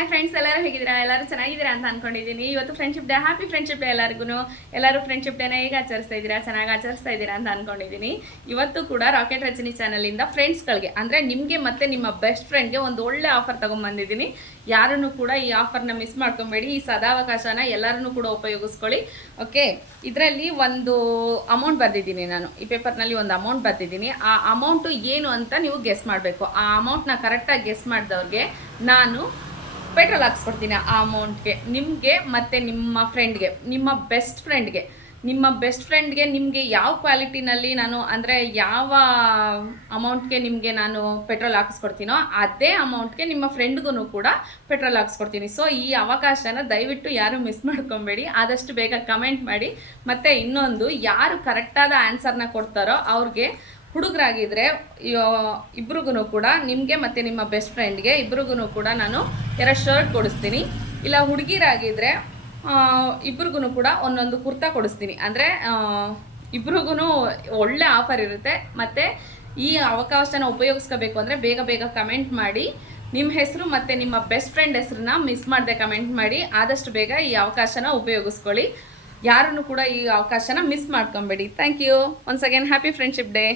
Hi friends, ಎಲ್ಲರೂ ಹೇಗಿದ್ದೀರಾ? ಎಲ್ಲರೂ ಚೆನ್ನಾಗಿದ್ದೀರಾ ಅಂತ ಅನ್ಕೊಂಡಿದ್ದೀನಿ. ಇವತ್ತು friendship day. Happy friendship day ಎಲ್ಲರಿಗೂ. ಎಲ್ಲರೂ ಫ್ರೆಂಡ್ಶಿಪ್ ಡೇನ ಹೇಗೆ ಆಚರಿಸ್ತಾ ಇದ್ದೀರಾ? ಚೆನ್ನಾಗಿ ಆಚರಿಸ್ತಾ ಇದ್ದೀರಾ ಅಂತ ಅನ್ಕೊಂಡಿದ್ದೀನಿ. ಇವತ್ತು ಕೂಡ ರಾಕೆಟ್ ರಚನಿ ಚಾನಲಿಂದ ಫ್ರೆಂಡ್ಸ್ಗಳಿಗೆ ಅಂದರೆ ನಿಮಗೆ ಮತ್ತು ನಿಮ್ಮ ಬೆಸ್ಟ್ ಫ್ರೆಂಡ್ಗೆ ಒಂದು ಒಳ್ಳೆ ಆಫರ್ ತೊಗೊಂಡ್ಬಂದಿದ್ದೀನಿ. ಯಾರನ್ನು ಕೂಡ ಈ ಆಫರ್ನ ಮಿಸ್ ಮಾಡ್ಕೊಬೇಡಿ. ಈ ಸದಾವಕಾಶನ ಎಲ್ಲರನ್ನೂ ಕೂಡ ಉಪಯೋಗಿಸ್ಕೊಳ್ಳಿ. ಓಕೆ, ಇದರಲ್ಲಿ ಒಂದು ಅಮೌಂಟ್ ಬರೆದಿದ್ದೀನಿ. ನಾನು ಈ ಪೇಪರ್ನಲ್ಲಿ ಒಂದು ಅಮೌಂಟ್ ಬರೆದಿದ್ದೀನಿ. ಆ ಅಮೌಂಟು ಏನು ಅಂತ ನೀವು ಗೆಸ್ ಮಾಡಬೇಕು. ಆ ಅಮೌಂಟ್ನ ಕರೆಕ್ಟಾಗಿ ಗೆಸ್ ಮಾಡಿದವ್ರಿಗೆ ನಾನು ಪೆಟ್ರೋಲ್ ಹಾಕ್ಸ್ಕೊಡ್ತೀನಿ. ಆ ಅಮೌಂಟ್ಗೆ ನಿಮಗೆ ಮತ್ತು ನಿಮ್ಮ ಫ್ರೆಂಡ್ಗೆ, ನಿಮ್ಮ ಬೆಸ್ಟ್ ಫ್ರೆಂಡ್ಗೆ ನಿಮಗೆ ಯಾವ ಕ್ವಾಲಿಟಿನಲ್ಲಿ ನಾನು ಅಂದರೆ ಯಾವ ಅಮೌಂಟ್ಗೆ ನಿಮಗೆ ನಾನು ಪೆಟ್ರೋಲ್ ಹಾಕಿಸ್ಕೊಡ್ತೀನೋ ಅದೇ ಅಮೌಂಟ್ಗೆ ನಿಮ್ಮ ಫ್ರೆಂಡ್ಗೂ ಕೂಡ ಪೆಟ್ರೋಲ್ ಹಾಕಿಸ್ಕೊಡ್ತೀನಿ. ಸೊ ಈ ಅವಕಾಶನ ದಯವಿಟ್ಟು ಯಾರು ಮಿಸ್ ಮಾಡ್ಕೊಬೇಡಿ. ಆದಷ್ಟು ಬೇಗ ಕಮೆಂಟ್ ಮಾಡಿ. ಮತ್ತು ಇನ್ನೊಂದು, ಯಾರು ಕರೆಕ್ಟಾದ ಆನ್ಸರ್ನ ಕೊಡ್ತಾರೋ ಅವ್ರಿಗೆ ಹುಡುಗರಾಗಿದ್ದರೆ ಇಬ್ರಿಗೂ ಕೂಡ, ನಿಮಗೆ ಮತ್ತು ನಿಮ್ಮ ಬೆಸ್ಟ್ ಫ್ರೆಂಡ್ಗೆ ಇಬ್ರಿಗೂ ಕೂಡ ನಾನು 2 ಶರ್ಟ್ ಕೊಡಿಸ್ತೀನಿ. ಇಲ್ಲ ಹುಡುಗಿರಾಗಿದ್ದರೆ ಇಬ್ರಿಗೂ ಕೂಡ ಒಂದೊಂದು ಕುರ್ತಾ ಕೊಡಿಸ್ತೀನಿ. ಅಂದರೆ ಇಬ್ರಿಗೂ ಒಳ್ಳೆ ಆಫರ್ ಇರುತ್ತೆ. ಮತ್ತು ಈ ಅವಕಾಶನ ಉಪಯೋಗಿಸ್ಕೋಬೇಕು ಅಂದರೆ ಬೇಗ ಬೇಗ ಕಮೆಂಟ್ ಮಾಡಿ. ನಿಮ್ಮ ಹೆಸರು ಮತ್ತು ನಿಮ್ಮ ಬೆಸ್ಟ್ ಫ್ರೆಂಡ್ ಹೆಸರನ್ನ ಮಿಸ್ ಮಾಡದೆ ಕಮೆಂಟ್ ಮಾಡಿ. ಆದಷ್ಟು ಬೇಗ ಈ ಅವಕಾಶನ ಉಪಯೋಗಿಸ್ಕೊಳ್ಳಿ. ಯಾರನ್ನು ಕೂಡ ಈ ಅವಕಾಶನ ಮಿಸ್ ಮಾಡ್ಕೊಬೇಡಿ. Thank you. Once again happy friendship day.